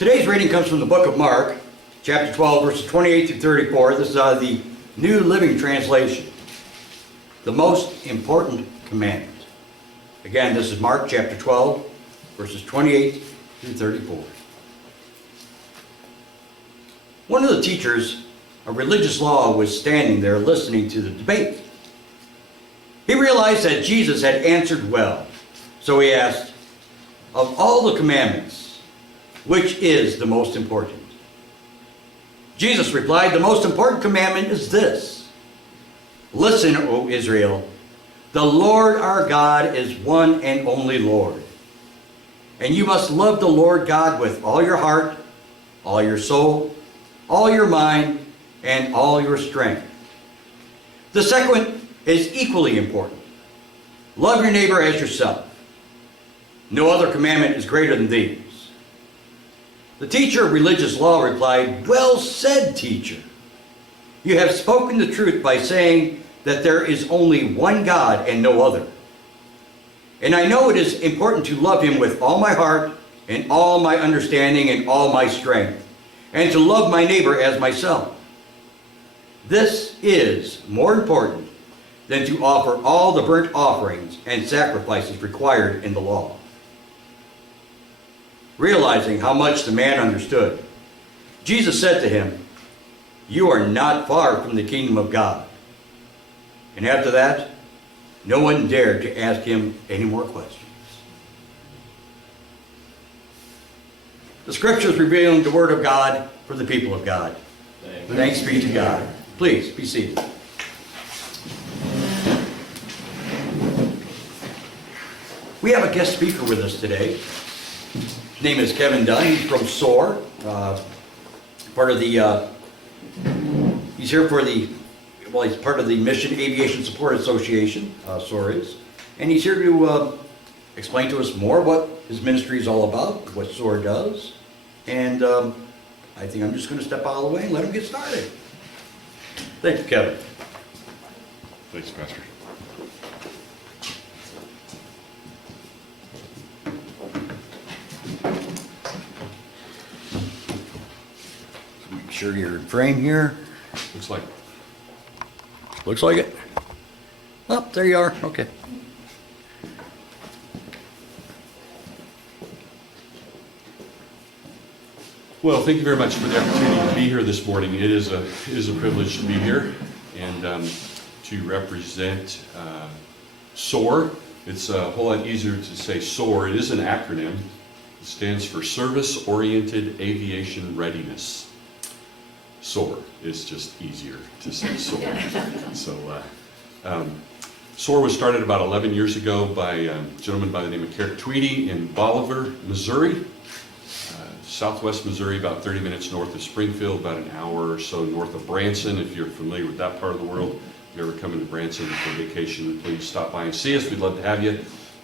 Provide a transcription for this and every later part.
Today's reading comes from the book of Mark, chapter 12, verses 28 through 34. This is out of the New Living Translation. The Most Important Commandment. Again, this is Mark chapter 12, verses 28 through 34. One of the teachers of religious law was standing there listening to the debate. He realized that Jesus had answered well, so he asked, "Of all the commandments, which is the most important?" Jesus replied, "The most important commandment is this. Listen, O Israel, the Lord our God is one and only Lord. And you must love the Lord God with all your heart, all your soul, all your mind, and all your strength. The second is equally important. Love your neighbor as yourself. No other commandment is greater than these." The teacher of religious law replied, "Well said, teacher. You have spoken the truth by saying that there is only one God and no other. And I know it is important to love him with all my heart and all my understanding and all my strength, and to love my neighbor as myself. This is more important than to offer all the burnt offerings and sacrifices required in the law." Realizing how much the man understood, Jesus said to him, "You are not far from the kingdom of God." And after that, no one dared to ask him any more questions. The Scriptures revealing the Word of God for the people of God. Thanks be to God. Please be seated. We have a guest speaker with us today. His name is Kevin Dunn. He's from SOAR. Part of the, he's here for the, well, he's part of the Mission Aviation Support Association, SOAR is. And he's here to explain to us more what his ministry is all about, what SOAR does. And I think I'm just going to step out of the way and let him get started. Thank you, Kevin. Thanks, Pastor. Make sure you're in frame here. Looks like Looks like it. Oh, there you are. Okay. Well, thank you very much for the opportunity to be here this morning. It is a privilege to be here and to represent SOAR. It's a whole lot easier to say SOAR. It is an acronym. It stands for Service Oriented Aviation Readiness. SOAR is just easier to say SOAR. So, SOAR was started about 11 years ago by a gentleman by the name of Carrick Tweedy in Bolivar, Missouri. Southwest Missouri, about 30 minutes north of Springfield, about an hour or so north of Branson. If you're familiar with that part of the world, if you ever come into Branson for vacation, please stop by and see us. We'd love to have you.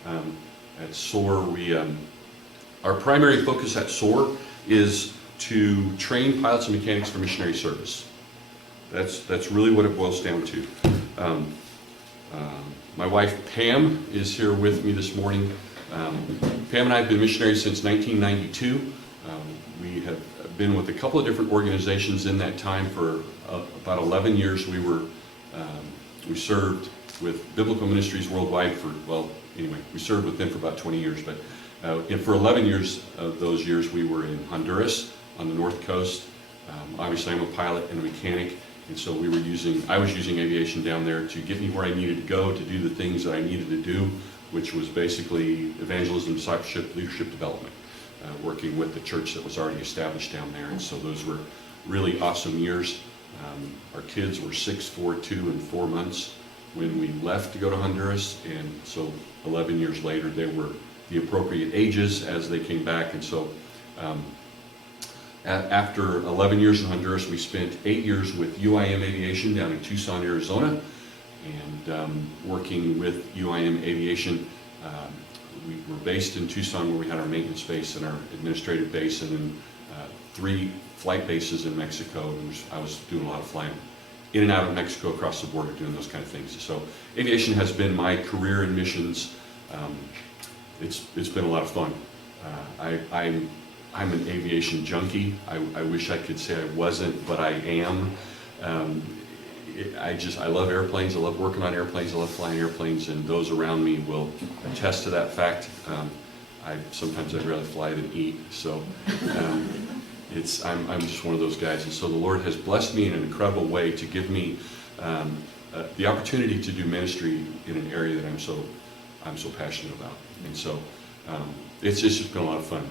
At SOAR, our primary focus at SOAR is to train pilots and mechanics for missionary service. That's really what it boils down to. My wife Pam is here with me this morning. Pam and I have been missionaries since 1992. We have been with a couple of different organizations in that time. For about 11 years we served with Biblical Ministries Worldwide we served with them for about 20 years, but and for 11 years of those years we were in Honduras on the north coast. Obviously I'm a pilot and a mechanic, and so I was using aviation down there to get me where I needed to go to do the things that I needed to do, which was basically evangelism, discipleship, leadership development, working with the church that was already established down there. And so those were really awesome years. Our kids were 6, 4, 2, and 4 months when we left to go to Honduras, and so 11 years later they were the appropriate ages as they came back. And so after 11 years in Honduras, we spent 8 years with UIM Aviation down in Tucson, Arizona, and working with UIM Aviation. We were based in Tucson, where we had our maintenance base and our administrative base, and then 3 flight bases in Mexico. I was doing a lot of flying in and out of Mexico, across the border, doing those kind of things. So aviation has been my career in missions. It's been a lot of fun. I'm an aviation junkie. I wish I could say I wasn't, but I am. I love airplanes. I love working on airplanes. I love flying airplanes, and those around me will attest to that fact. Sometimes I'd rather fly than eat. So I'm just one of those guys. And so the Lord has blessed me in an incredible way to give me the opportunity to do ministry in an area that I'm so passionate about. And so it's just been a lot of fun.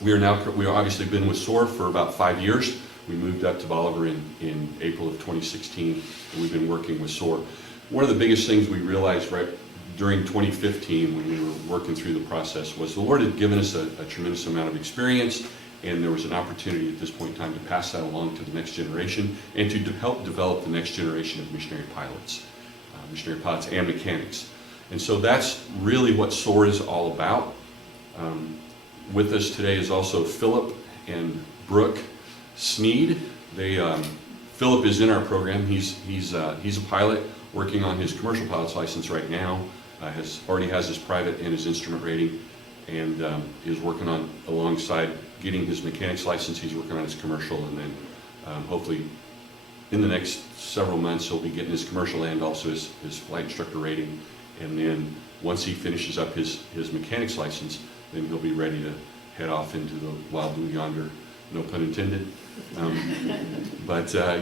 We've obviously been with SOAR for about 5 years. We moved up to Bolivar in April of 2016, and we've been working with SOAR. One of the biggest things we realized right during 2015 when we were working through the process was the Lord had given us a tremendous amount of experience, and there was an opportunity at this point in time to pass that along to the next generation and to help develop the next generation of missionary pilots and mechanics. And so that's really what SOAR is all about. With us today is also Philip and Brooke Sneed. Philip is in our program. He's a pilot working on his commercial pilot's license right now. Already has his private and his instrument rating, and is working on alongside getting his mechanics license. He's working on his commercial, and then hopefully in the next several months he'll be getting his commercial and also his flight instructor rating. And then once he finishes up his mechanics license, then he'll be ready to head off into the wild blue yonder, no pun intended.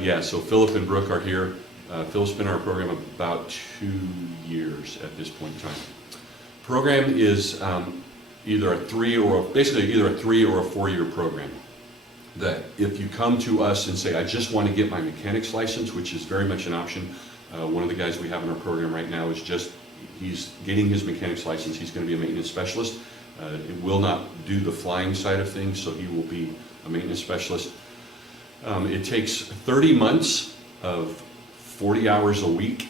Yeah, so Philip and Brooke are here. Philip's been in our program about 2 years at this point in time. Program is either a 3 or a 4-year program. That if you come to us and say, I just want to get my mechanics license, which is very much an option. One of the guys we have in our program right now he's getting his mechanics license. He's going to be a maintenance specialist. It will not do the flying side of things, so he will be a maintenance specialist. It takes 30 months of 40 hours a week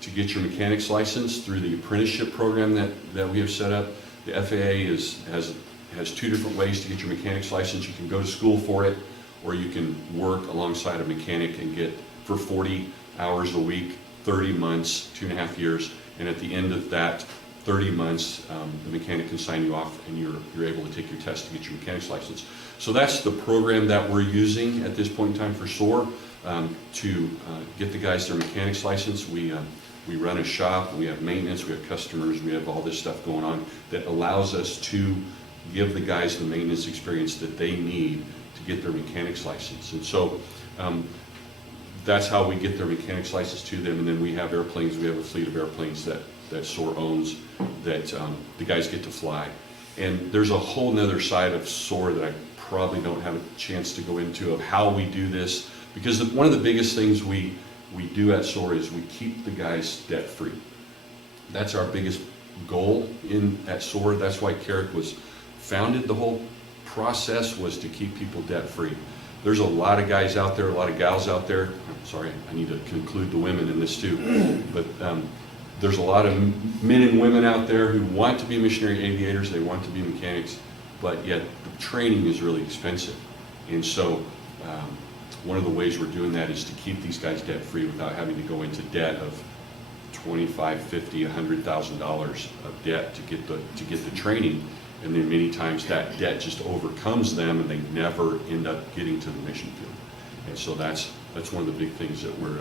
to get your mechanics license through the apprenticeship program that we have set up. The FAA has 2 different ways to get your mechanics license. You can go to school for it, or you can work alongside a mechanic and get for 40 hours a week, 30 months, 2.5 years, and at the end of that 30 months, the mechanic can sign you off, and you're able to take your test to get your mechanics license. So that's the program that we're using at this point in time for SOAR to get the guys their mechanics license. We run a shop, we have maintenance, we have customers, we have all this stuff going on that allows us to give the guys the maintenance experience that they need to get their mechanics license. And so that's how we get their mechanics license to them. And then we have airplanes, we have a fleet of airplanes that SOAR owns that the guys get to fly. And there's a whole nother side of SOAR that I probably don't have a chance to go into of how we do this, because one of the biggest things we do at SOAR is we keep the guys debt free. That's our biggest goal at SOAR. That's why Carrick was founded. The whole process was to keep people debt free. There's a lot of guys out there, a lot of gals out there. I'm sorry, I need to conclude the women in this too. But there's a lot of men and women out there who want to be missionary aviators, they want to be mechanics, but yet the training is really expensive. And so one of the ways we're doing that is to keep these guys debt free without having to go into debt of $25,000, $50,000, $100,000 of debt to get the training. And then many times that debt just overcomes them and they never end up getting to the mission field. And so that's one of the big things that we're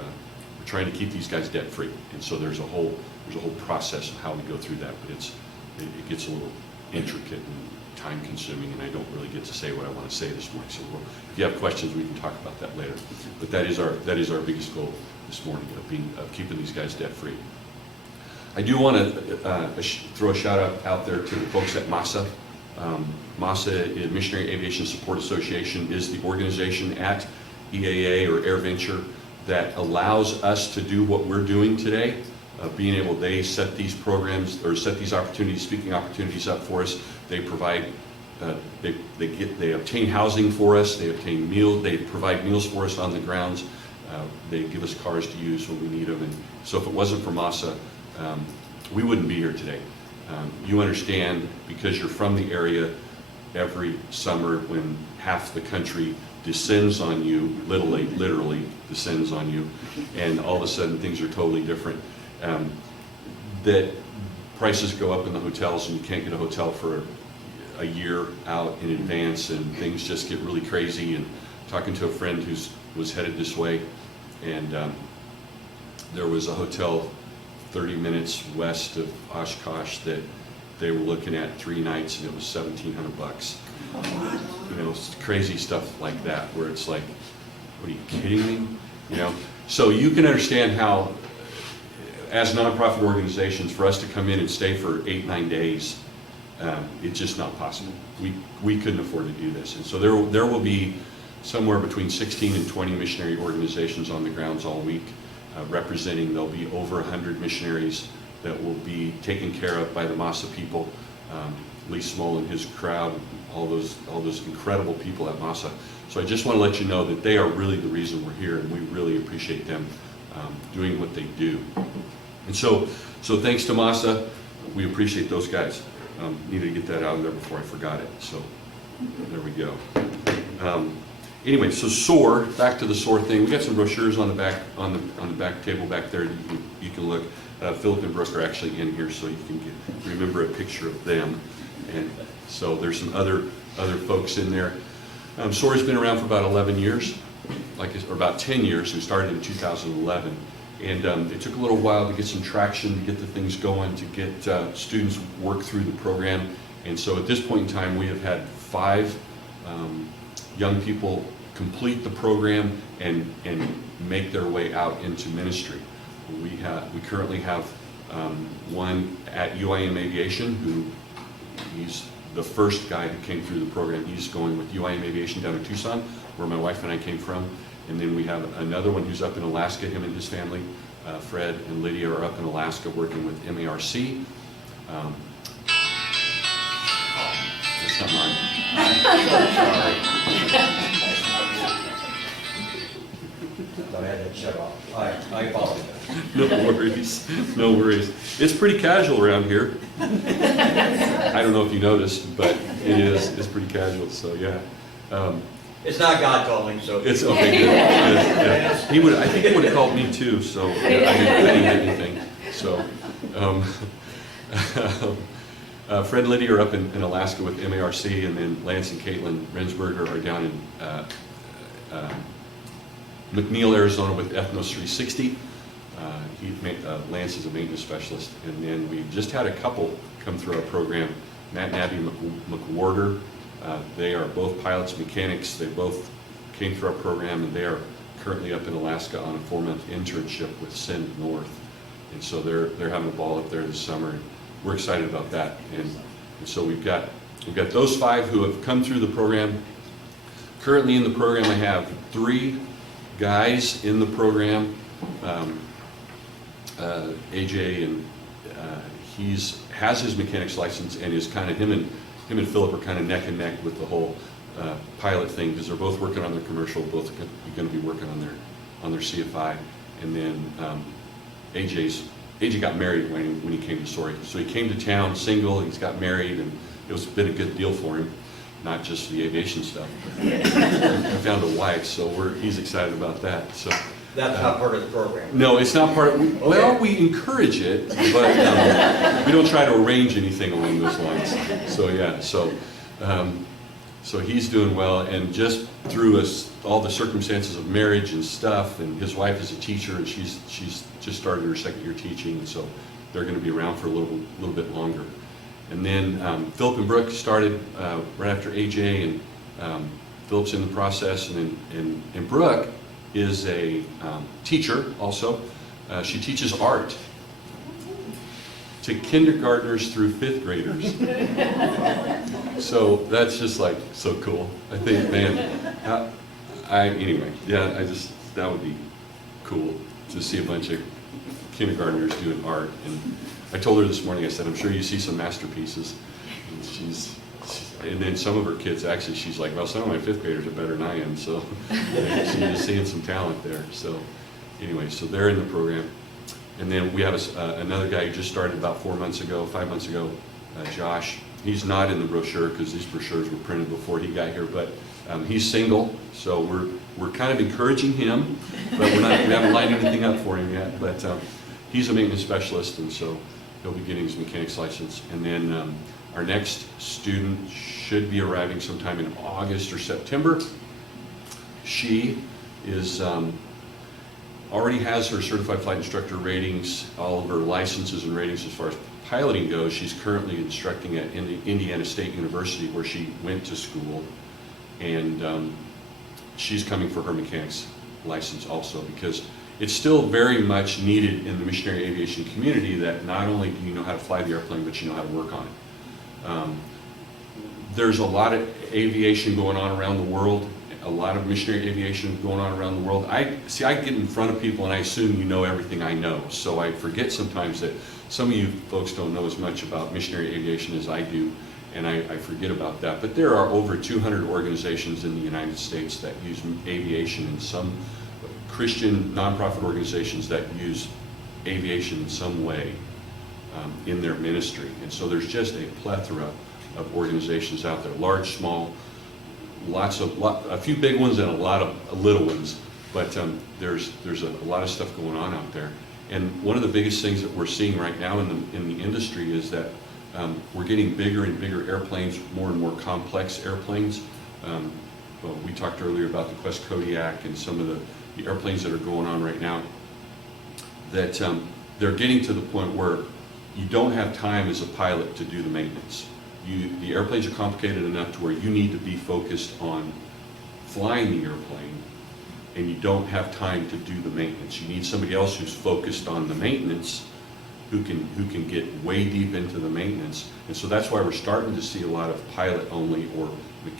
trying to keep these guys debt free. And so there's a whole process of how we go through that, but it gets a little intricate and time consuming, and I don't really get to say what I want to say this morning. So if you have questions, we can talk about that later. But that is our biggest goal this morning, of keeping these guys debt free. I do want to throw a shout out there to the folks at MASA. MASA, Missionary Aviation Support Association, is the organization at EAA or AirVenture that allows us to do what we're doing today. They set these programs or set these speaking opportunities up for us. They provide, they obtain housing for us. They obtain meals. They provide meals for us on the grounds. They give us cars to use when we need them. And so if it wasn't for MASA, we wouldn't be here today. You understand, because you're from the area, every summer when half the country descends on you, literally descends on you, and all of a sudden things are totally different. That prices go up in the hotels and you can't get a hotel for a year out in advance, and things just get really crazy. And talking to a friend who was headed this way, and there was a hotel 30 minutes west of Oshkosh that they were looking at 3 nights, and it was $1,700. You know, crazy stuff like that, where it's like, what are you kidding me? You know, so you can understand how, as nonprofit organizations, for us to come in and stay for 8-9 days, it's just not possible. We couldn't afford to do this, and so there will be somewhere between 16 and 20 missionary organizations on the grounds all week, representing. There'll be over 100 missionaries that will be taken care of by the Massa people, Lee Small and his crowd, all those incredible people at Massa. So I just want to let you know that they are really the reason we're here, and we really appreciate them doing what they do. And so thanks to Massa, we appreciate those guys. Needed to get that out of there before I forgot it. So there we go. Anyway, so SOAR, back to the SOAR thing. We got some brochures on the back table back there. You can look. Philip and Brooke are actually in here, so you can remember a picture of them. And so there's some other folks in there. SOAR has been around for about 11 years, or about 10 years. We started in 2011. And it took a little while to get some traction, to get the things going, to get students work through the program. And so at this point in time, we have had 5 young people complete the program and make their way out into ministry. We currently have one at UIM Aviation, who he's the first guy who came through the program. He's going with UIM Aviation down in Tucson, where my wife and I came from. And then we have another one who's up in Alaska. Him and his family, Fred and Lydia, are up in Alaska working with MARC. That's not mine. Sorry. Thought I had that shut off. I apologize. No worries. No worries. It's pretty casual around here. I don't know if you noticed, but it is. It's pretty casual. So yeah. It's not God calling, so. It's okay. Good. Yeah. He would. I think he would have called me too. So I didn't get anything. So. Fred and Lydia are up in Alaska with MARC, and then Lance and Caitlin Rensberger are down in McNeil, Arizona with Ethnos 360. Lance is a maintenance specialist. And then we just had a couple come through our program, Matt and Abby McWhorter. They are both pilots, mechanics. They both came through our program, and they are currently up in Alaska on a 4-month internship with Send North. And so they're having a ball up there this summer. We're excited about that. And so we've got those 5 who have come through the program. Currently in the program, I have 3 guys in the program. AJ, and has his mechanics license, and is kind of him and Philip are kind of neck and neck with the whole pilot thing, because they're both working on their commercial, both going to be working on their CFI. And then AJ got married when he came to SOAR. So he came to town single. He's got married, and it's been a good deal for him, not just the aviation stuff. I found a wife, so he's excited about that. So. That's not part of the program. No, it's not part of, well, we encourage it, but we don't try to arrange anything along those lines. So yeah, so he's doing well, and just through all the circumstances of marriage and stuff, and his wife is a teacher, and she's just started her 2nd year teaching, and so they're going to be around for a little bit longer. And then Philip and Brooke started right after AJ, and Philip's in the process, and Brooke is a teacher also. She teaches art to kindergartners through 5th graders. So that's just like so cool. I think, man, anyway, yeah, that would be cool to see a bunch of kindergartners doing art. And I told her this morning, I said, I'm sure you see some masterpieces. And then some of her kids, actually, she's like, well, some of my 5th graders are better than I am, so she's just seeing some talent there. So anyway, so they're in the program. And then we have another guy who just started about 5 months ago, Josh. He's not in the brochure because these brochures were printed before he got here, but he's single, so we're kind of encouraging him, but we haven't lined anything up for him yet. But he's a maintenance specialist, and so he'll be getting his mechanics license. And then Our next student should be arriving sometime in August or September. She is already has her certified flight instructor ratings, all of her licenses and ratings as far as piloting goes. She's currently instructing at Indiana State University, where she went to school, and she's coming for her mechanics license also, because it's still very much needed in the missionary aviation community that not only do you know how to fly the airplane, but you know how to work on it. There's a lot of aviation going on around the world, a lot of missionary aviation going on around the world. I get in front of people and I assume you know everything I know, so I forget sometimes that some of you folks don't know as much about missionary aviation as I do, and I forget about that. But there are over 200 organizations in the United States that use aviation, and some Christian nonprofit organizations that use aviation in some way in their ministry. And so there's just a plethora of organizations out there, large, small, a few big ones and a lot of little ones, but there's a lot of stuff going on out there. And one of the biggest things that we're seeing right now in the industry is that we're getting bigger and bigger airplanes, more and more complex airplanes. Well, we talked earlier about the Quest Kodiak and some of the airplanes that are going on right now, that they're getting to the point where you don't have time as a pilot to do the maintenance. The airplanes are complicated enough to where you need to be focused on flying the airplane, and you don't have time to do the maintenance. You need somebody else who's focused on the maintenance, who can get way deep into the maintenance. And so that's why we're starting to see a lot of pilot only,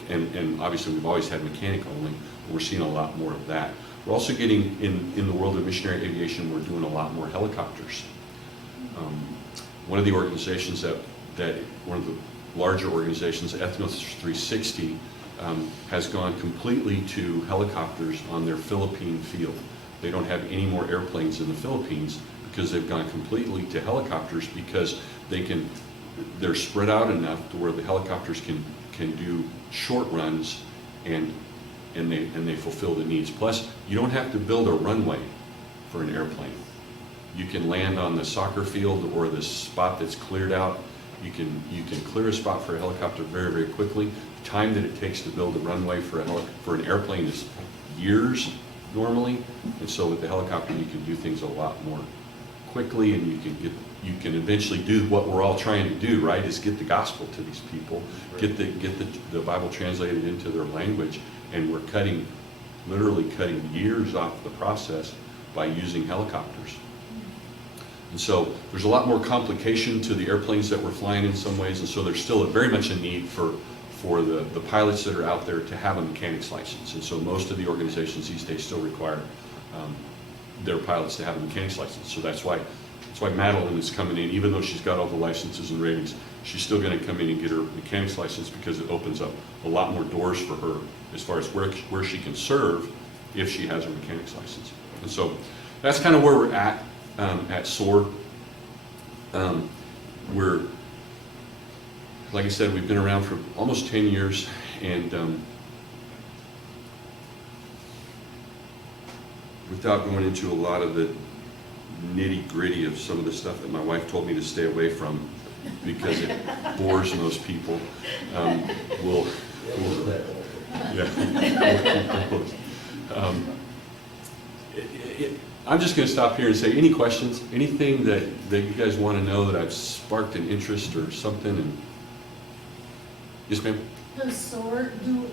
and obviously we've always had mechanic only, but we're seeing a lot more of that. We're also getting, in the world of missionary aviation, we're doing a lot more helicopters. One of the organizations one of the larger organizations, Ethnos 360, has gone completely to helicopters on their Philippine field. They don't have any more airplanes in the Philippines because they've gone completely to helicopters, because they're spread out enough to where the helicopters can do short runs, and they fulfill the needs. Plus, you don't have to build a runway for an airplane. You can land on the soccer field or the spot that's cleared out. You can clear a spot for a helicopter very, very quickly. The time that it takes to build a runway for an airplane is years normally, and so with the helicopter you can do things a lot more quickly, and you can eventually do what we're all trying to do, right? Is get the gospel to these people, get the Bible translated into their language, and we're literally cutting years off the process by using helicopters. And so there's a lot more complication to the airplanes that we're flying in some ways, and so there's still very much a need for the pilots that are out there to have a mechanics license. And so most of the organizations these days still require their pilots to have a mechanics license. So that's why Madeline is coming in. Even though she's got all the licenses and ratings, she's still going to come in and get her mechanics license, because it opens up a lot more doors for her as far as where she can serve if she has her mechanics license. And so that's kind of where we're at SOAR. We're, like I said, we've been around for almost 10 years, and without going into a lot of the nitty-gritty of some of the stuff that my wife told me to stay away from because it bores most people, I'm just going to stop here and say, any questions? Anything that you guys want to know that I've sparked an interest or something? And yes, ma'am? Does SOAR do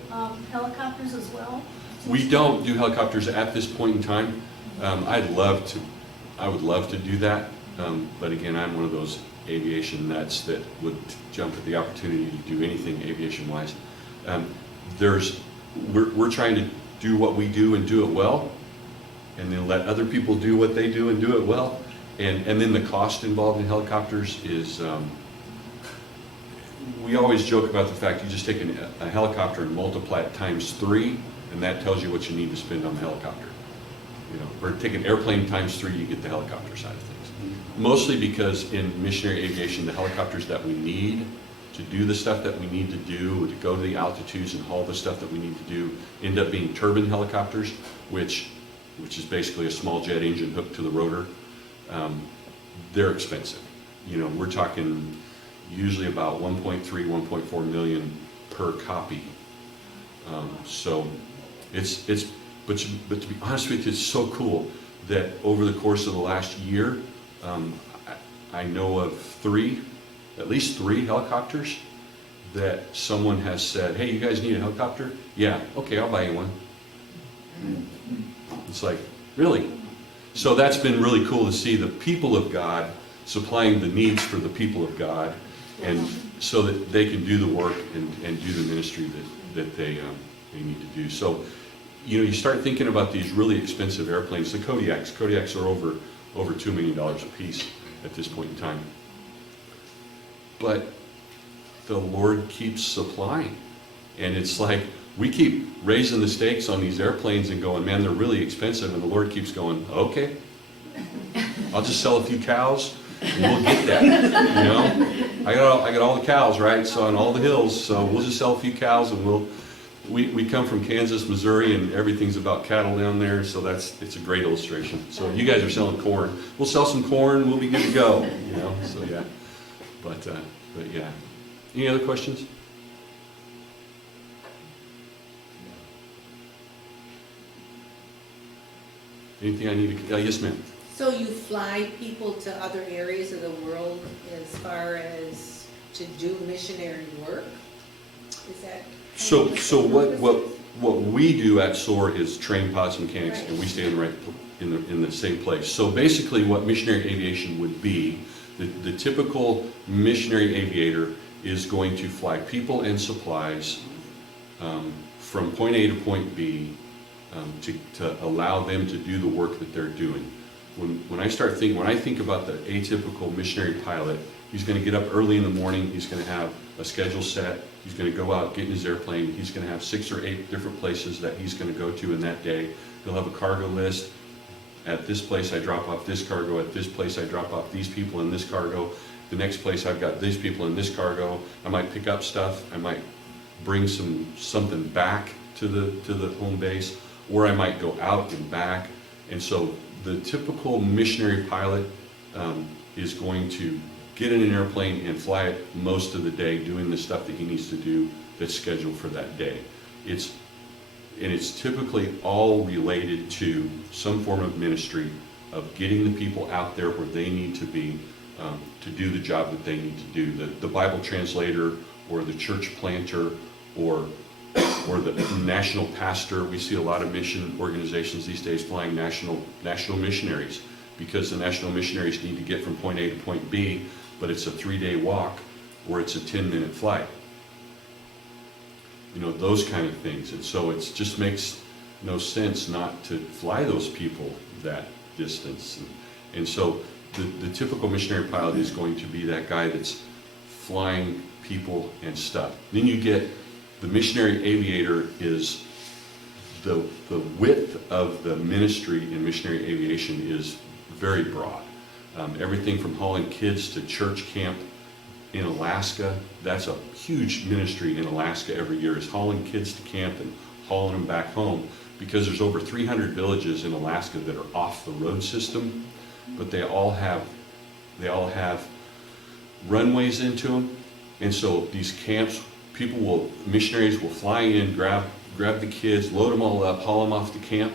helicopters as well? We don't do helicopters at this point in time. I would love to do that, but again, I'm one of those aviation nuts that would jump at the opportunity to do anything aviation-wise. We're trying to do what we do and do it well, and then let other people do what they do and do it well. And then the cost involved in helicopters is, we always joke about the fact you just take a helicopter and multiply it times 3, and that tells you what you need to spend on the helicopter. Or take an airplane times 3, you get the helicopter side of things. Mostly because in missionary aviation, the helicopters that we need to do the stuff that we need to do, to go to the altitudes and haul the stuff that we need to do, end up being turbine helicopters, which is basically a small jet engine hooked to the rotor. They're expensive. We're talking usually about 1.3, 1.4 million per copy. So but to be honest with you, it's so cool that over the course of the last year, I know of at least three helicopters that someone has said, hey, you guys need a helicopter? Yeah, okay, I'll buy you one. It's like, really? So that's been really cool to see the people of God supplying the needs for the people of God, and so that they can do the work and do the ministry that they need to do. So, you start thinking about these really expensive airplanes. The Kodiaks are over $2 million a piece at this point in time. But the Lord keeps supplying. And it's like, we keep raising the stakes on these airplanes and going, man, they're really expensive. And the Lord keeps going, okay, I'll just sell a few cows and we'll get that. I got all the cows, right? So on all the hills, so we'll just sell a few cows, and we come from Kansas, Missouri, and everything's about cattle down there, so it's a great illustration. So you guys are selling corn. We'll sell some corn, we'll be good to go, so yeah. But yeah. Any other questions? Anything I need to, yes ma'am. So you fly people to other areas of the world as far as to do missionary work? Is that? So what we do at SOAR is train pilots and mechanics, and we stay in the same place. So basically, what missionary aviation would be, the typical missionary aviator is going to fly people and supplies from point A to point B to allow them to do the work that they're doing. When I think about the atypical missionary pilot, he's going to get up early in the morning, he's going to have a schedule set, he's going to go out, get in his airplane, he's going to have 6 or 8 different places that he's going to go to in that day. He'll have a cargo list. At this place I drop off this cargo, at this place I drop off these people in this cargo, the next place I've got these people in this cargo. I might pick up stuff, I might bring something back to the home base, or I might go out and back. And so the typical missionary pilot is going to get in an airplane and fly it most of the day doing the stuff that he needs to do that's scheduled for that day. It's typically all related to some form of ministry of getting the people out there where they need to be to do the job that they need to do. The Bible translator, or the church planter, or the national pastor. We see a lot of mission organizations these days flying national missionaries, because the national missionaries need to get from point A to point B, but it's a 3-day walk or it's a 10-minute flight. Those kind of things. And so it just makes no sense not to fly those people that distance. And so the typical missionary pilot is going to be that guy that's flying people and stuff. Then you get the missionary aviator. Is the width of the ministry in missionary aviation is very broad. Everything from hauling kids to church camp in Alaska. That's a huge ministry in Alaska every year, is hauling kids to camp and hauling them back home, because there's over 300 villages in Alaska that are off the road system, but they all have runways into them. And so these camps, missionaries will fly in, grab the kids, load them all up, haul them off to camp.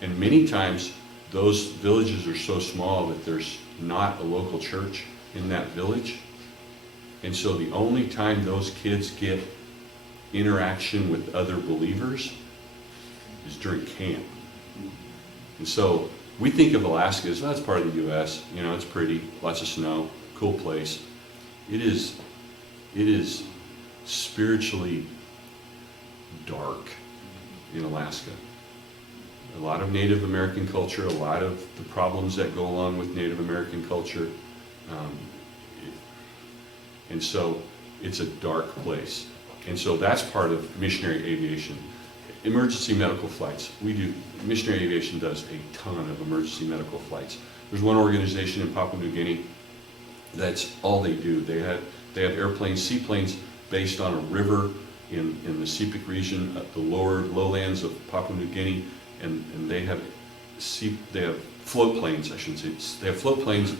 And many times those villages are so small that there's not a local church in that village. And so the only time those kids get interaction with other believers is during camp. And so we think of Alaska as, that's part of the U.S. It's pretty, lots of snow, cool place. It is spiritually dark in Alaska. A lot of Native American culture, a lot of the problems that go along with Native American culture. And so it's a dark place. And so that's part of missionary aviation. Emergency medical flights. Missionary aviation does a ton of emergency medical flights. There's one organization in Papua New Guinea, that's all they do. They have airplanes, seaplanes, based on a river in the Sepik region, the lowlands of Papua New Guinea, and they have float planes, I shouldn't say. They have float planes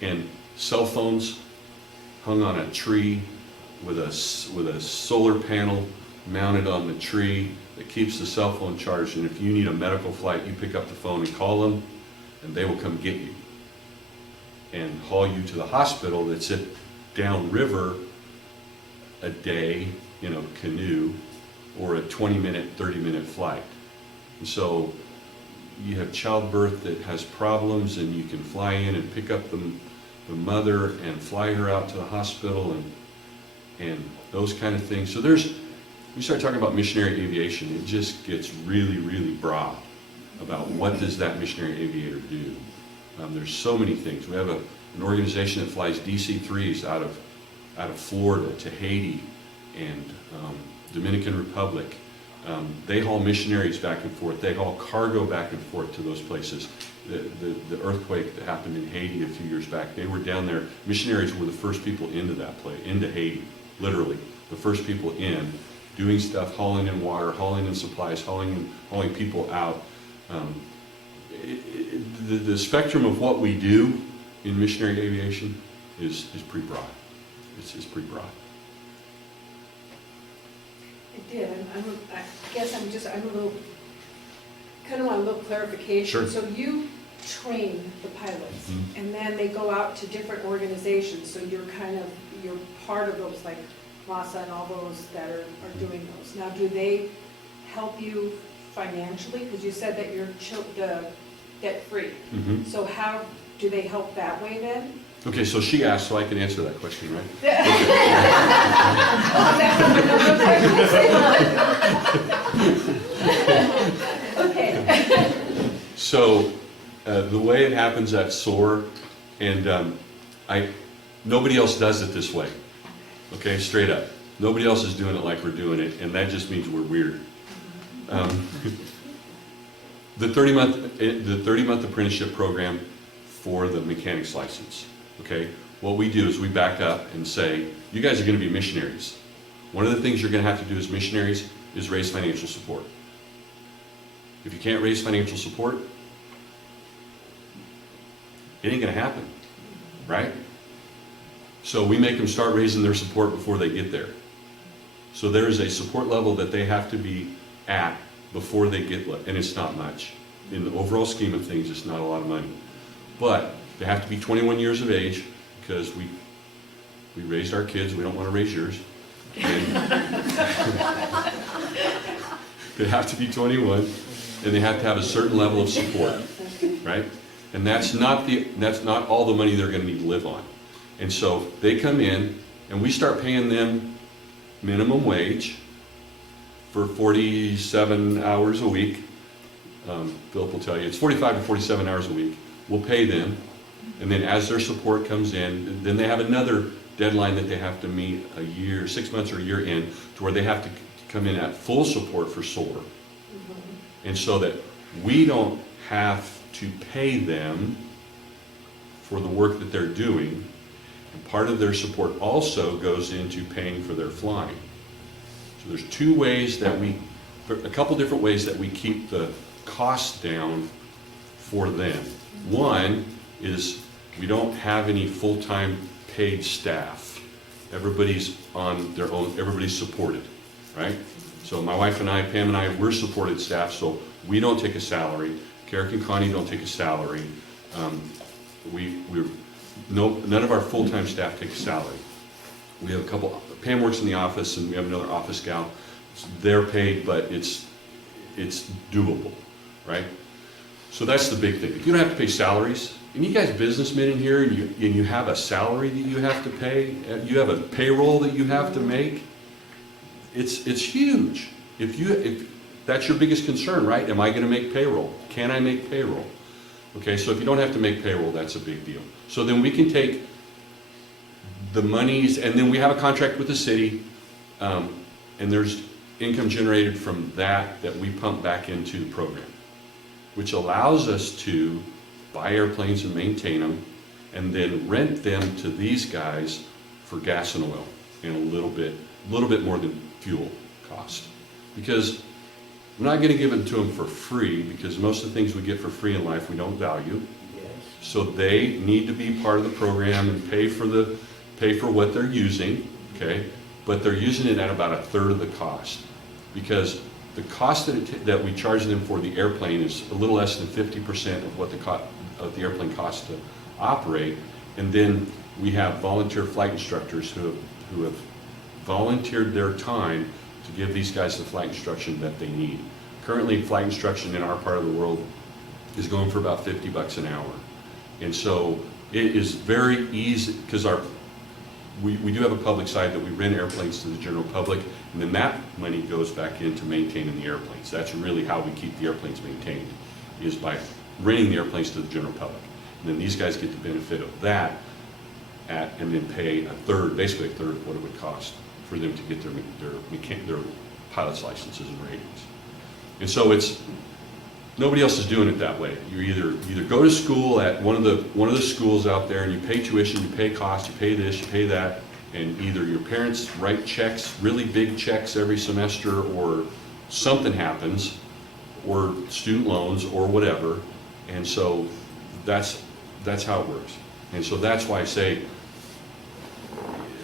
and cell phones hung on a tree with a solar panel mounted on the tree that keeps the cell phone charged. And if you need a medical flight, you pick up the phone and call them, and they will come get you and haul you to the hospital that's downriver a day in a canoe or a 20-minute, 30-minute flight. And so you have childbirth that has problems, and you can fly in and pick up the mother and fly her out to the hospital and those kind of things. So we start talking about missionary aviation, it just gets really, really broad about what does that missionary aviator do. There's so many things. We have an organization that flies DC-3s out of Florida to Haiti and Dominican Republic. They haul missionaries back and forth. They haul cargo back and forth to those places. The earthquake that happened in Haiti a few years back, they were down there. Missionaries were the first people into that place, into Haiti, literally. The first people in, doing stuff, hauling in water, hauling in supplies, hauling people out. The spectrum of what we do in missionary aviation is pretty broad. It's pretty broad. It did. I guess I'm a little, kind of want a little clarification. Sure. So you train the pilots, Mhm. and then they go out to different organizations, so you're part of those, like MASA and all those that are doing those. Now, do they help you financially? Because you said that you're debt-free. Mhm. So how do they help that way then? Okay, so she asked, so I can answer that question, right? Okay. So the way it happens at SOAR, and nobody else does it this way. Okay, straight up. Nobody else is doing it like we're doing it, and that just means we're weird. The 30-month apprenticeship program for the mechanics license. Okay, what we do is we back up and say, you guys are going to be missionaries. One of the things you're going to have to do as missionaries is raise financial support. If you can't raise financial support, it ain't going to happen, right? So we make them start raising their support before they get there. So there is a support level that they have to be at before they get, and it's not much. In the overall scheme of things, it's not a lot of money. But they have to be 21 years of age, because we raised our kids, we don't want to raise yours. And they have to be 21, and they have to have a certain level of support, right? And that's not all the money they're going to need to live on. And so they come in, and we start paying them minimum wage for 47 hours a week. Philip will tell you, it's 45 to 47 hours a week. We'll pay them, and then as their support comes in, then they have another deadline that they have to meet 6 months or a year in, to where they have to come in at full support for SOAR. And so that we don't have to pay them for the work that they're doing, and part of their support also goes into paying for their flying. So there's a couple different ways that we keep the costs down for them. One is we don't have any full-time paid staff. Everybody's on their own, everybody's supported, right? So my wife and I, Pam and I, we're supported staff, so we don't take a salary. Carrick and Connie don't take a salary. None of our full-time staff take a salary. We have a couple, Pam works in the office, and we have another office gal. They're paid, but it's doable, right? So that's the big thing. If you don't have to pay salaries, and you guys businessmen in here, and you have a salary that you have to pay, you have a payroll that you have to make, it's huge. If that's your biggest concern, right? Am I going to make payroll? Can I make payroll? Okay, so if you don't have to make payroll, that's a big deal. So then we can take the monies, and then we have a contract with the city, and there's income generated from that we pump back into the program, which allows us to buy airplanes and maintain them, and then rent them to these guys for gas and oil, and a little bit more than fuel cost. Because I'm not going to give it to them for free, because most of the things we get for free in life we don't value. So they need to be part of the program and pay for pay for what they're using, okay? But they're using it at about a third of the cost, because the cost that we charge them for the airplane is a little less than 50% of what the airplane costs to operate. And then we have volunteer flight instructors who have volunteered their time to give these guys the flight instruction that they need. Currently, flight instruction in our part of the world is going for about $50 an hour. And so it is very easy, because we do have a public side that we rent airplanes to the general public, and then that money goes back into maintaining the airplanes. That's really how we keep the airplanes maintained, is by renting the airplanes to the general public. And then these guys get the benefit of that, and then pay basically a third of what it would cost for them to get their pilot's licenses and ratings. And so nobody else is doing it that way. You either go to school at one of the schools out there, and you pay tuition, you pay cost, you pay this, you pay that, and either your parents write checks, really big checks every semester, or something happens, or student loans, or whatever. And so that's how it works. And so that's why I say,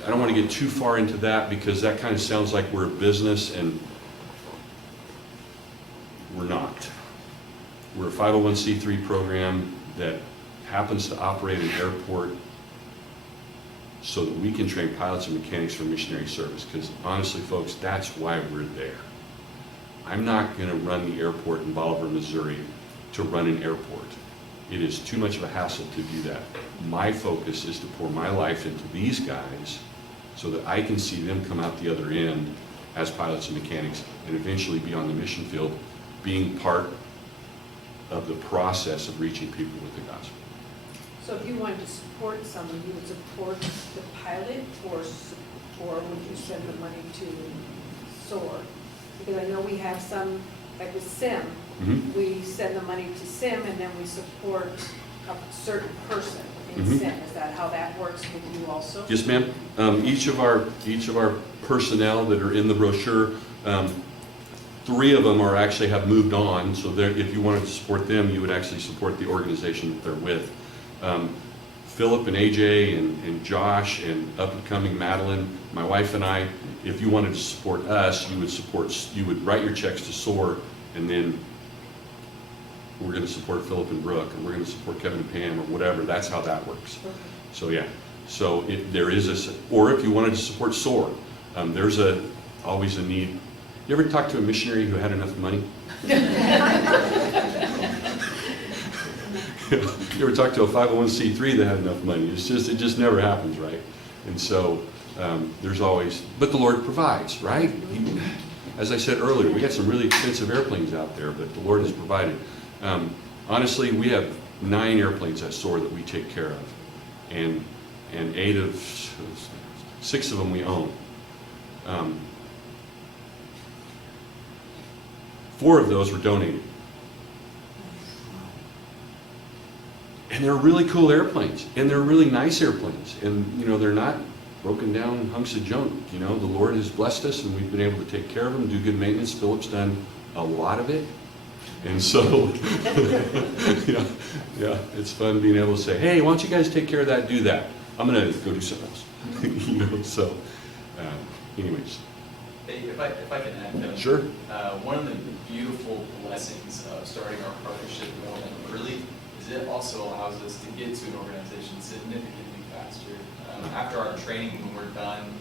I don't want to get too far into that, because that kind of sounds like we're a business, and we're not. We're a 501c3 program that happens to operate an airport so that we can train pilots and mechanics for missionary service, because honestly, folks, that's why we're there. I'm not going to run the airport in Bolivar, Missouri to run an airport. It is too much of a hassle to do that. My focus is to pour my life into these guys so that I can see them come out the other end as pilots and mechanics, and eventually be on the mission field, being part of the process of reaching people with the gospel. So if you wanted to support someone, you would support the pilot, or would you send the money to SOAR? Because I know we have some, like with SIM, we send the money to SIM, and then we support a certain person in SIM. Is that how that works with you also? Yes, ma'am. Each of our personnel that are in the brochure, 3 of them actually have moved on, so if you wanted to support them, you would actually support the organization that they're with. Philip and AJ and Josh and up-and-coming Madeline, my wife and I, if you wanted to support us, you would write your checks to SOAR, and then we're going to support Philip and Brooke, and we're going to support Kevin and Pam, or whatever. That's how that works. Okay. So yeah, so there is or if you wanted to support SOAR, there's always a need. You ever talk to a missionary who had enough money? You ever talk to a 501c3 that had enough money? It just never happens, right? And so there's always, but the Lord provides, right? As I said earlier, we got some really expensive airplanes out there, but the Lord has provided. Honestly, we have 9 airplanes at SOAR that we take care of, and 6 of them we own. 4 of those were donated. And they're really cool airplanes, and they're really nice airplanes, and they're not broken down hunks of junk. The Lord has blessed us, and we've been able to take care of them, do good maintenance. Philip's done a lot of it, and so yeah, it's fun being able to say, hey, why don't you guys take care of that, do that. I'm gonna go do something else. So anyways. Hey, if I can add, Kevin. Sure. One of the beautiful blessings of starting our partnership more early is it also allows us to get to an organization significantly faster. After our training, when we're done,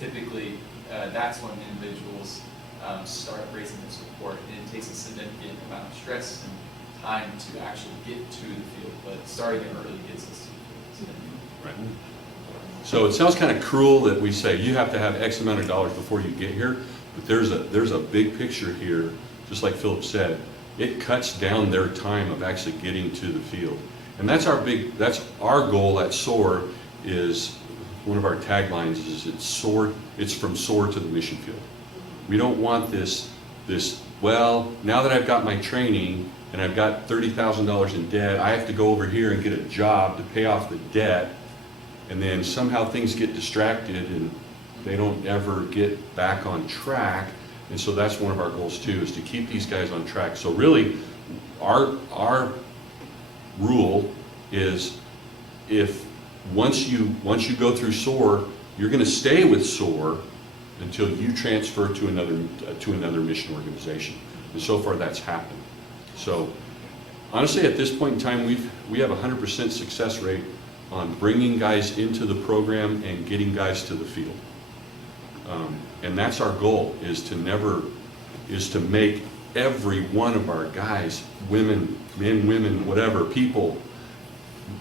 typically that's when individuals start raising their support, and it takes a significant amount of stress and time to actually get to the field, but starting it early gets us to the field. Right. So it sounds kind of cruel that we say you have to have X amount of dollars before you get here, but there's a big picture here, just like Philip said. It cuts down their time of actually getting to the field. And that's our goal at SOAR. Is one of our taglines is it's from SOAR to the mission field. We don't want this, well, now that I've got my training and I've got $30,000 in debt, I have to go over here and get a job to pay off the debt, and then somehow things get distracted and they don't ever get back on track. And so that's one of our goals too, is to keep these guys on track. So really, our rule is if once you go through SOAR, you're going to stay with SOAR until you transfer to another mission organization. And so far that's happened. So honestly, at this point in time, we have a 100% success rate on bringing guys into the program and getting guys to the field. And that's our goal, is to make every one of our guys, women, men, women, whatever, people,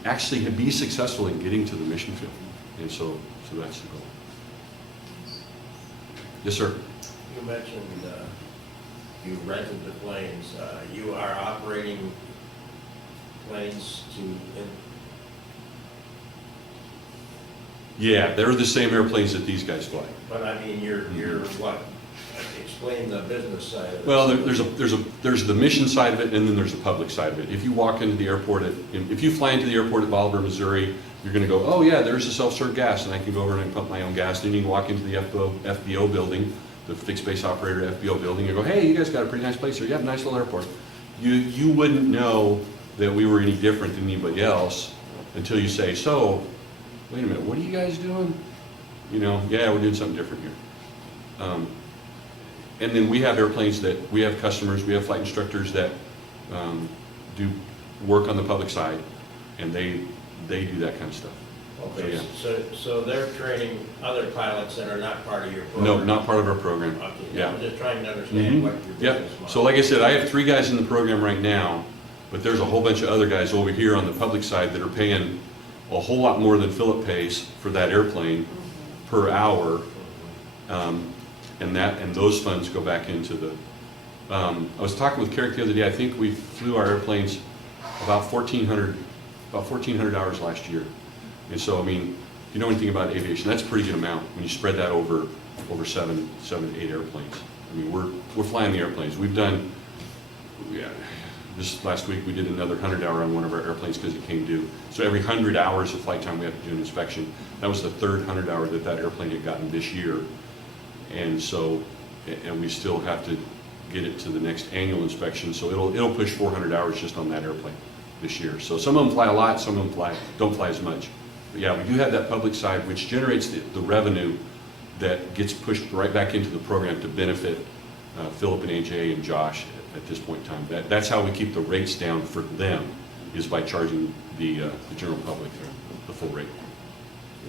actually be successful in getting to the mission field. And so that's the goal. Yes, sir. You mentioned you rented the planes. You are operating planes Yeah, they're the same airplanes that these guys fly. but I mean, you're what? Explain the business side of it. Well, there's the mission side of it, and then there's the public side of it. If you walk into the airport if you fly into the airport at Bolivar, Missouri, you're going to go, oh yeah, there's the self-serve gas, and I can go over and pump my own gas. Then you can walk into the FBO building, the fixed base operator FBO building, and go, hey, you guys got a pretty nice place here. You have a nice little airport. You wouldn't know that we were any different than anybody else until you say, so, wait a minute, what are you guys doing? You know, yeah, we're doing something different here. And then we have airplanes that, we have customers, we have flight instructors that do work on the public side, and they do that kind of stuff. Okay, so they're training other pilots that are not part of your program? No, not part of our program. Okay, Yeah. I'm just trying to understand what your Yep. business model. So like I said, I have 3 guys in the program right now, but there's a whole bunch of other guys over here on the public side that are paying a whole lot more than Philip pays for that airplane per hour. And those funds go back into the, I was talking with Carrick the other day, I think we flew our airplanes about 1,400 hours last year. And so, I mean, if you know anything about aviation, that's a pretty good amount when you spread that over 7 to 8 airplanes. I mean, we're flying the airplanes. We've done, this last week we did another 100-hour on one of our airplanes because it came due. So every 100 hours of flight time we have to do an inspection. That was the 3rd 100-hour that airplane had gotten this year. And so, and we still have to get it to the next annual inspection. So it'll push 400 hours just on that airplane this year. So some of them fly a lot, some of them don't fly as much. But yeah, we do have that public side, which generates the revenue that gets pushed right back into the program to benefit Philip and AJ and Josh at this point in time. That's how we keep the rates down for them, is by charging the general public the full rate.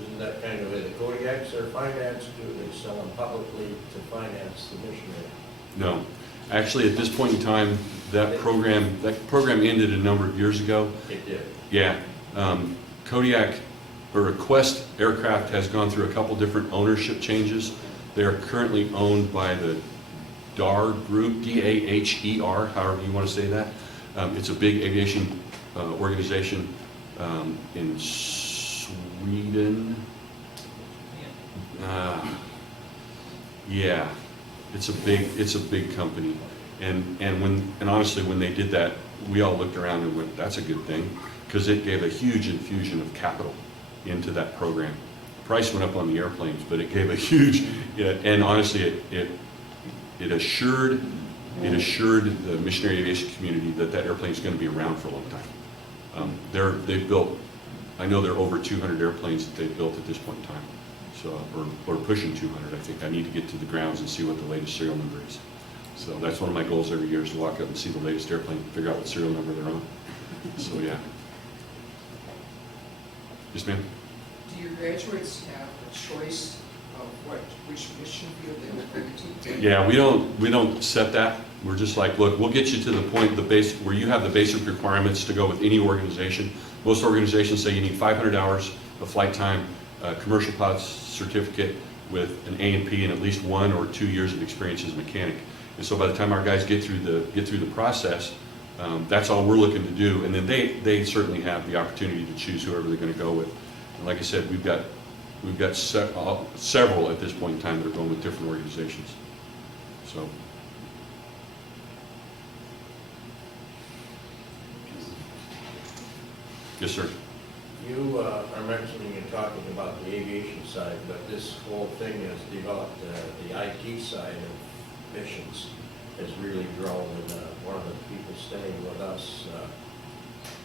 Isn't that kind of the way the Kodiaks are financed? Do they sell them publicly to finance the missionary? No. Actually, at this point in time, that program ended a number of years ago. It did. Yeah. Kodiak, or Quest Aircraft, has gone through a couple different ownership changes. They are currently owned by the DAHER Group, D-A-H-E-R, however you want to say that. It's a big aviation organization in Sweden. Yeah, it's a big company. And honestly, when they did that, we all looked around and went, that's a good thing, because it gave a huge infusion of capital into that program. The price went up on the airplanes, but it gave a huge, and honestly, it assured the missionary aviation community that airplane is going to be around for a long time. They've built, I know there are over 200 airplanes that they've built at this point in time, so or pushing 200. I think I need to get to the grounds and see what the latest serial number is. So that's one of my goals every year, is to walk up and see the latest airplane, figure out what serial number they're on. So yeah. Yes, ma'am. Do your graduates have a choice of which mission field they will go to? Yeah, we don't set that. We're just like, look, we'll get you to the point, the basic, where you have the basic requirements to go with any organization. Most organizations say you need 500 hours of flight time, a commercial pilot certificate with an A&P, and at least 1 or 2 years of experience as a mechanic. And so by the time our guys get through the process, that's all we're looking to do. And then they certainly have the opportunity to choose whoever they're going to go with. And like I said, we've got several at this point in time that are going with different organizations. So. Yes, sir. You are mentioning and talking about the aviation side, but this whole thing has developed, the IT side of missions has really grown, and one of the people staying with us,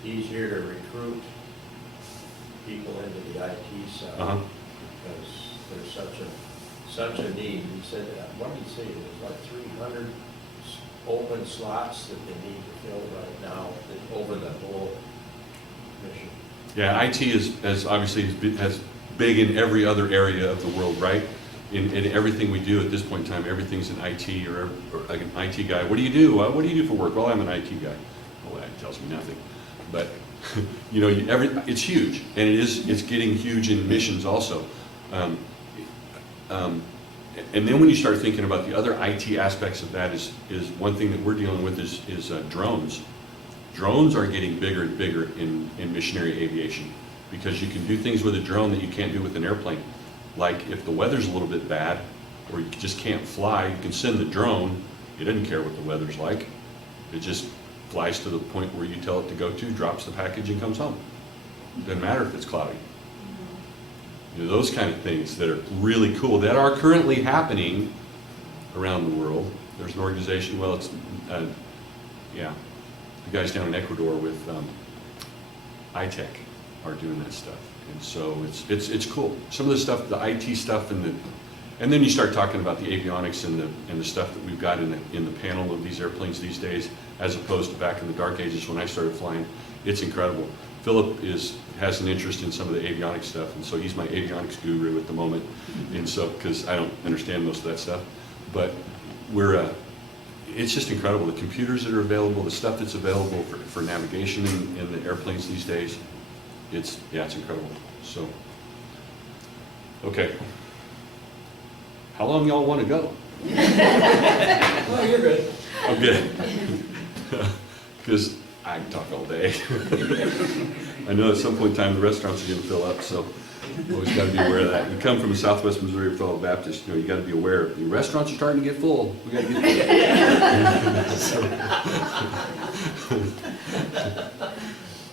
he's here to recruit people into the IT side. Uh-huh. Because there's such a need. He said, what did he say, there's like 300 open slots that they need to fill right now over the whole mission. Yeah, IT is obviously has big in every other area of the world, right? In everything we do at this point in time, everything's an IT or like an IT guy. What do you do? What do you do for work? Well, I'm an IT guy. Well, that tells me nothing. But you know, it's huge, and it's getting huge in missions also. And then when you start thinking about the other IT aspects of that is one thing that we're dealing with is drones. Drones are getting bigger and bigger in missionary aviation because you can do things with a drone that you can't do with an airplane. Like if the weather's a little bit bad or you just can't fly, you can send the drone. It doesn't care what the weather's like. It just flies to the point where you tell it to go to, drops the package, and comes home. It doesn't matter if it's cloudy. You know, those kind of things that are really cool that are currently happening around the world. There's an organization, well, it's, yeah, the guys down in Ecuador with iTech are doing that stuff. And so it's cool. Some of the stuff, the IT stuff, and then you start talking about the avionics and the stuff that we've got in the panel of these airplanes these days, as opposed to back in the dark ages when I started flying. It's incredible. Philip has an interest in some of the avionics stuff, and so he's my avionics guru at the moment. And so, because I don't understand most of that stuff, but it's just incredible. The computers that are available, the stuff that's available for navigation in the airplanes these days, it's incredible. So, okay. How long y'all want to go? Oh, you're good. I'm good. Because I can talk all day. I know at some point in time the restaurants are going to fill up, so you always got to be aware of that. You come from the Southwest Missouri fellow Baptist, you know, you got to be aware the restaurants are starting to get full. We got to get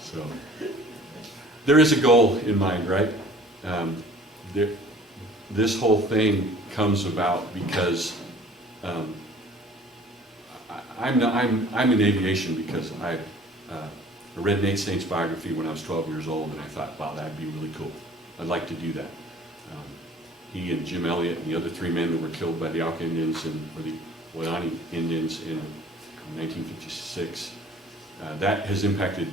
so there is a goal in mind, right? This whole thing comes about because I'm in aviation because I read Nate Saint's biography when I was 12 years old, and I thought, wow, that'd be really cool. I'd like to do that. He and Jim Elliott and the other 3 men that were killed by the Auca Indians or the Woyani Indians in 1956, that has impacted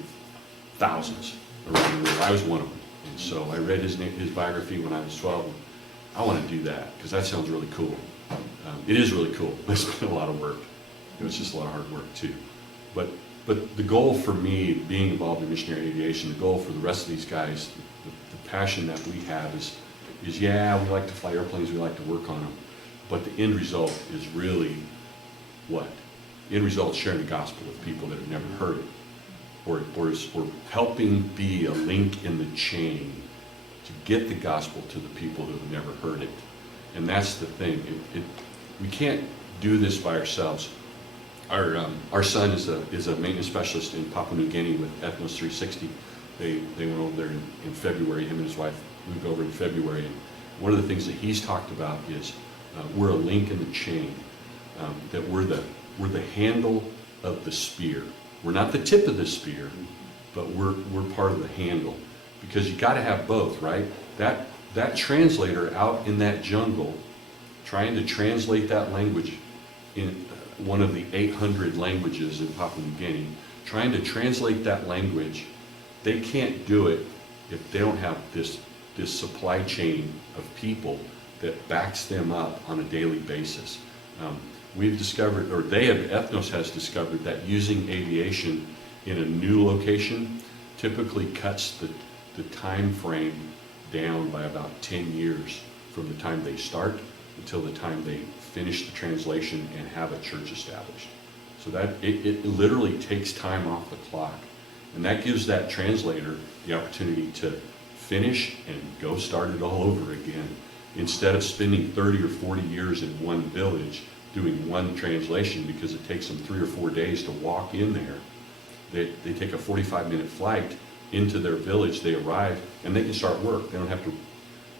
thousands around the world. I was one of them. And so I read his biography when I was 12. And I want to do that because that sounds really cool. It is really cool. It's been a lot of work. It's just a lot of hard work too. But the goal for me, being involved in missionary aviation, the goal for the rest of these guys, the passion that we have is yeah, we like to fly airplanes, we like to work on them, but the end result is really what? The end result is sharing the gospel with people that have never heard it, or helping be a link in the chain to get the gospel to the people who have never heard it. And that's the thing. We can't do this by ourselves. Our son is a maintenance specialist in Papua New Guinea with Ethnos 360. They went over there in February. Him and his wife moved over in February. And one of the things that he's talked about is we're a link in the chain. That we're the handle of the spear. We're not the tip of the spear, but we're part of the handle, because you got to have both, right? That translator out in that jungle, trying to translate that language in one of the 800 languages in Papua New Guinea, trying to translate that language, they can't do it if they don't have this supply chain of people that backs them up on a daily basis. We've discovered, or Ethnos has discovered, that using aviation in a new location typically cuts the time frame down by about 10 years from the time they start until the time they finish the translation and have a church established. So that it literally takes time off the clock. And that gives that translator the opportunity to finish and go start it all over again. Instead of spending 30 or 40 years in one village doing one translation, because it takes them 3 or 4 days to walk in there. They take a 45-minute flight into their village, they arrive, and they can start work. They don't have to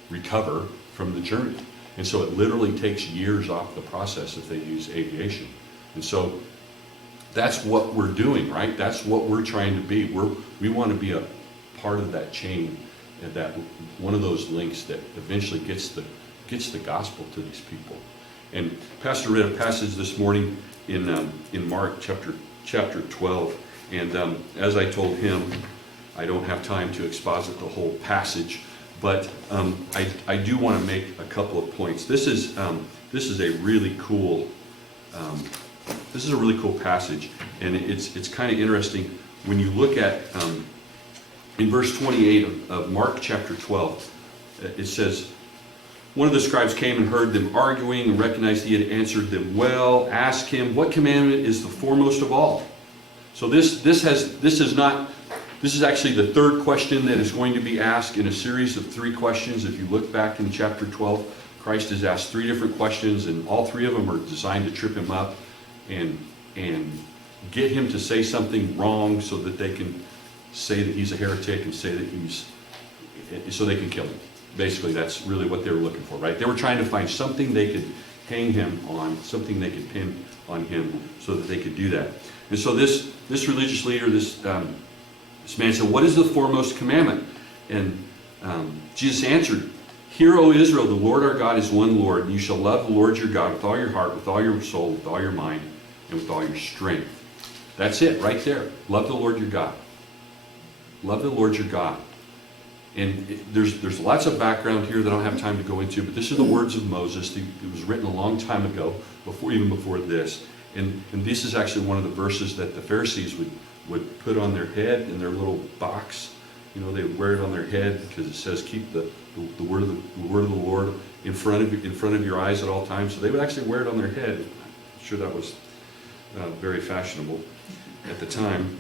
recover from the journey. And so it literally takes years off the process if they use aviation. And so that's what we're doing, right? That's what we're trying to be. We want to be a part of that chain. that one of those links that eventually gets the gospel to these people. And Pastor read a passage this morning in Mark chapter 12, and as I told him, I don't have time to exposit the whole passage, but I do want to make a couple of points. This is a really cool passage, and it's kind of interesting when you look at in verse 28 of Mark chapter 12. It says, one of the scribes came and heard them arguing and recognized he had answered them well. Asked him, what commandment is the foremost of all? So this is actually the third question that is going to be asked in a series of 3 questions. If you look back in chapter 12, Christ has asked 3 different questions, and all 3 of them are designed to trip him up and get him to say something wrong so that they can say that he's a heretic and say that so they can kill him. Basically, that's really what they were looking for, right? They were trying to find something they could hang him on, something they could pin on him so that they could do that. And so this religious leader, this man said, what is the foremost commandment? And Jesus answered, hear, O Israel, the Lord our God is one Lord, and you shall love the Lord your God with all your heart, with all your soul, with all your mind, and with all your strength. That's it, right there. Love the Lord your God. Love the Lord your God. And there's lots of background here that I don't have time to go into, but this are the words of Moses. It was written a long time ago, even before this. And this is actually one of the verses that the Pharisees would put on their head in their little box. You know, they would wear it on their head because it says keep the word of the Lord in front of your eyes at all times. So they would actually wear it on their head. I'm sure that was very fashionable at the time.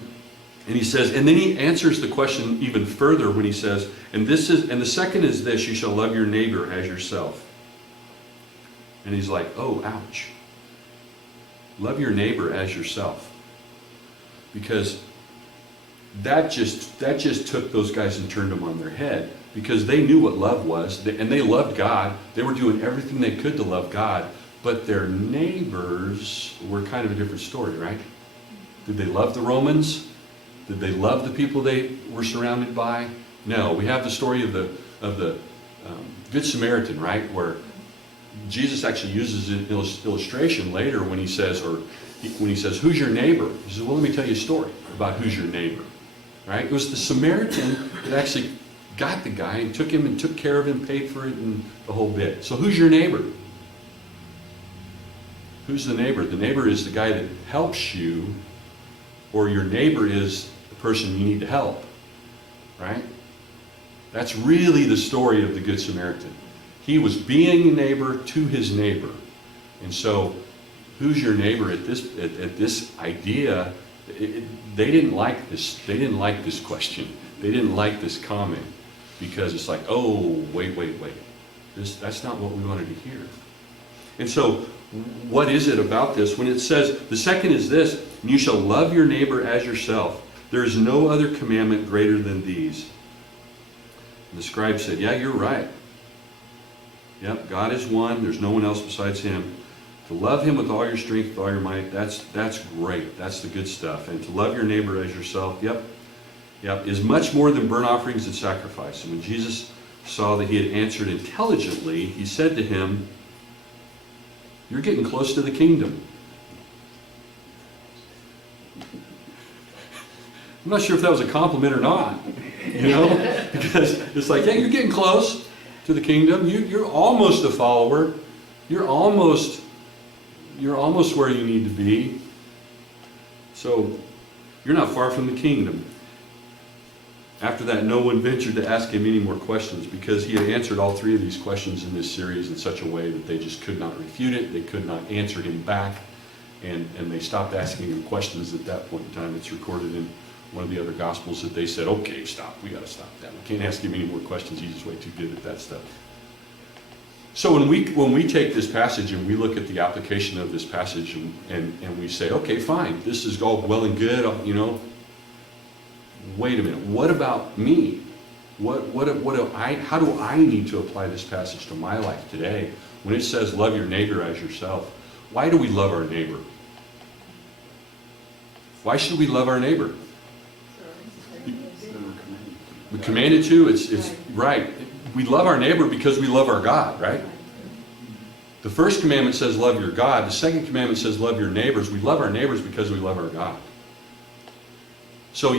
And he says, and then he answers the question even further when he says, and the second is this, you shall love your neighbor as yourself. And he's like, oh, ouch. Love your neighbor as yourself. Because that just took those guys and turned them on their head, because they knew what love was, and they loved God. They were doing everything they could to love God, but their neighbors were kind of a different story, right? Did they love the Romans? Did they love the people they were surrounded by? No. We have the story of the Good Samaritan, right, where Jesus actually uses an illustration later when he says, who's your neighbor? He says, well, let me tell you a story about who's your neighbor. Right? It was the Samaritan that actually got the guy and took him and took care of him, paid for it, and the whole bit. So who's your neighbor? Who's the neighbor? The neighbor is the guy that helps you, or your neighbor is the person you need to help. Right? That's really the story of the Good Samaritan. He was being a neighbor to his neighbor. And so, who's your neighbor at this idea? They didn't like this. They didn't like this question. They didn't like this comment, because it's like, oh, wait. That's not what we wanted to hear. And so, what is it about this? When it says, the second is this, you shall love your neighbor as yourself. There is no other commandment greater than these. And the scribe said, yeah, you're right. Yep, God is one. There's no one else besides him. To love him with all your strength, with all your might, that's great. That's the good stuff. And to love your neighbor as yourself, yep, is much more than burnt offerings and sacrifice. And when Jesus saw that he had answered intelligently, he said to him, you're getting close to the kingdom. I'm not sure if that was a compliment or not, because it's like, yeah, you're getting close to the kingdom. You're almost a follower. You're almost where you need to be. So you're not far from the kingdom. After that, no one ventured to ask him any more questions, because he had answered all 3 of these questions in this series in such a way that they just could not refute it. They could not answer him back, and they stopped asking him questions at that point in time. It's recorded in one of the other Gospels that they said, okay, stop. We got to stop that. We can't ask him any more questions. He's just way too good at that stuff. So when we take this passage and we look at the application of this passage and we say, okay, fine, this is all well and good, wait a minute, what about me? How do I need to apply this passage to my life today? When it says love your neighbor as yourself, why do we love our neighbor? Why should we love our neighbor? We're commanded to. Right. We love our neighbor because we love our God, right? The first commandment says love your God. The second commandment says love your neighbors. We love our neighbors because we love our God. So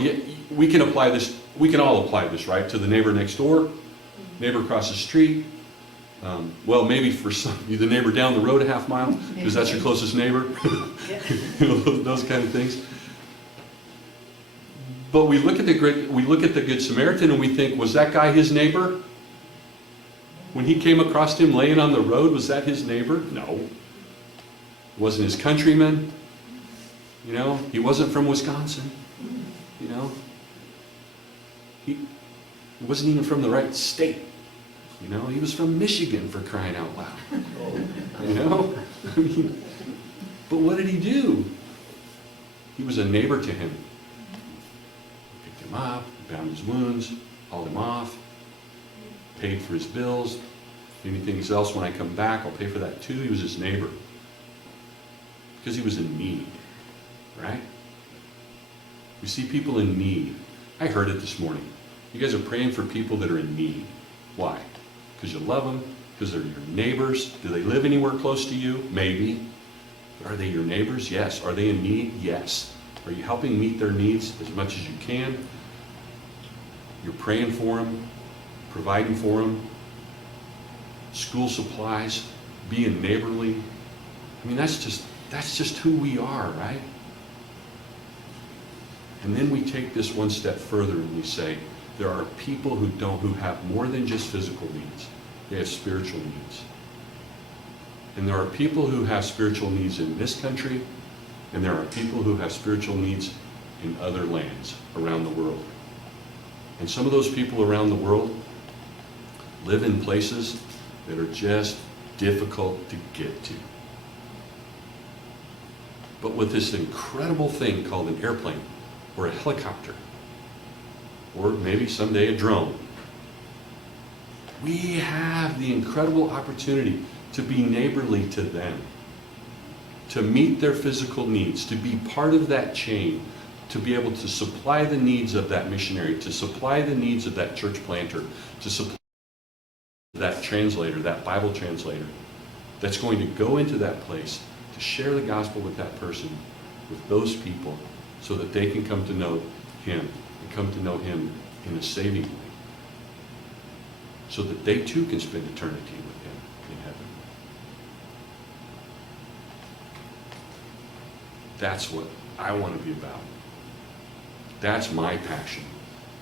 we can apply this, we can all apply this, right? To the neighbor next door, neighbor across the street. Well, maybe for some of you, the neighbor down the road a half mile, because that's your closest neighbor. You know, those kind of things. But we look at the Good Samaritan and we think, was that guy his neighbor? When he came across him laying on the road, was that his neighbor? No. It wasn't his countryman. You know, he wasn't from Wisconsin. You know, he wasn't even from the right state. You know, he was from Michigan, for crying out loud. You know? I mean, but what did he do? He was a neighbor to him. Picked him up, bound his wounds, hauled him off, paid for his bills. Anything else, when I come back, I'll pay for that too. He was his neighbor. Because he was in need, right? We see people in need. I heard it this morning. You guys are praying for people that are in need. Why? Because you love them? Because they're your neighbors? Do they live anywhere close to you? Maybe. Are they your neighbors? Yes. Are they in need? Yes. Are you helping meet their needs as much as you can? You're praying for them, providing for them, school supplies, being neighborly. I mean, that's just who we are, right? And then we take this one step further and we say, there are people who have more than just physical needs. They have spiritual needs. And there are people who have spiritual needs in this country, and there are people who have spiritual needs in other lands around the world. And some of those people around the world live in places that are just difficult to get to. But with this incredible thing called an airplane, or a helicopter, or maybe someday a drone, we have the incredible opportunity to be neighborly to them, to meet their physical needs, to be part of that chain, to be able to supply the needs of that missionary, to supply the needs of that church planter, to supply that translator, that Bible translator, that's going to go into that place to share the gospel with that person, with those people, so that they can come to know him, and come to know him in a saving way, so that they too can spend eternity with him in heaven. That's what I want to be about. That's my passion,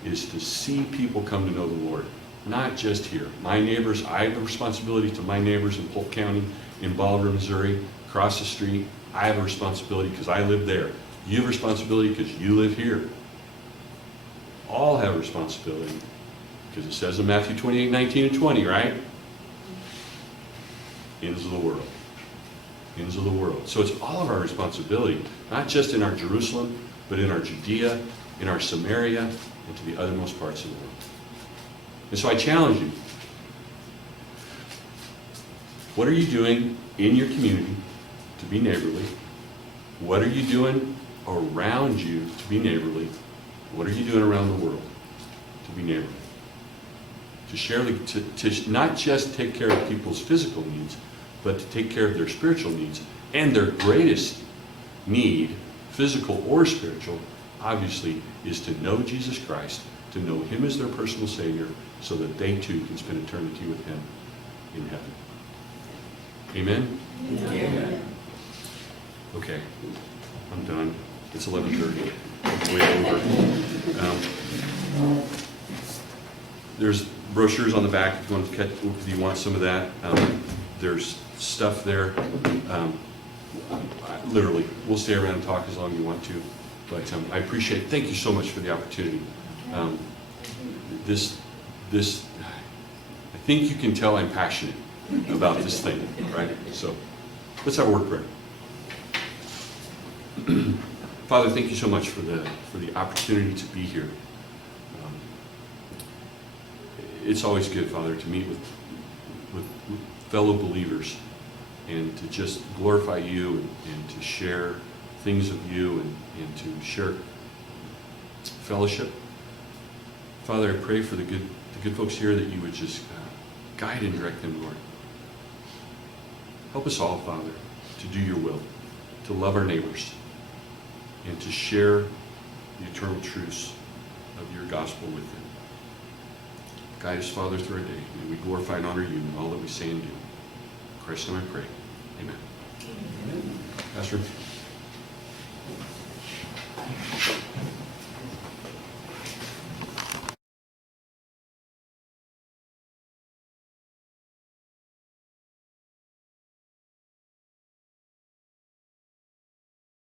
is to see people come to know the Lord. Not just here. My neighbors, I have a responsibility to my neighbors in Polk County, in Bolivar, Missouri, across the street. I have a responsibility because I live there. You have a responsibility because you live here. All have a responsibility because it says in Matthew 28, 19 and 20, right? Ends of the world. Ends of the world. So it's all of our responsibility, not just in our Jerusalem, but in our Judea, in our Samaria, and to the othermost parts of the world. And so I challenge you. What are you doing in your community to be neighborly? What are you doing around you to be neighborly? What are you doing around the world to be neighborly? To share to not just take care of people's physical needs, but to take care of their spiritual needs. And their greatest need, physical or spiritual, obviously, is to know Jesus Christ, to know him as their personal Savior, so that they too can spend eternity with him in heaven. Amen? Amen. Okay, I'm done. It's 11:30. Way over. There's brochures on the back if you want some of that. There's stuff there. Literally, we'll stay around and talk as long as you want to. But I appreciate. Thank you so much for the opportunity. This, I think you can tell I'm passionate about this thing, right? So, let's have a word prayer. Father, thank you so much for the opportunity to be here. It's always good, Father, to meet with fellow believers and to just glorify you and to share things of you and to share fellowship. Father, I pray for the good folks here that you would just guide and direct them, Lord. Help us all, Father, to do your will, to love our neighbors, and to share the eternal truths of your gospel with them. Guide us, Father, through our day. May we glorify and honor you in all that we say and do. In Christ's name I pray. Amen. Pastor.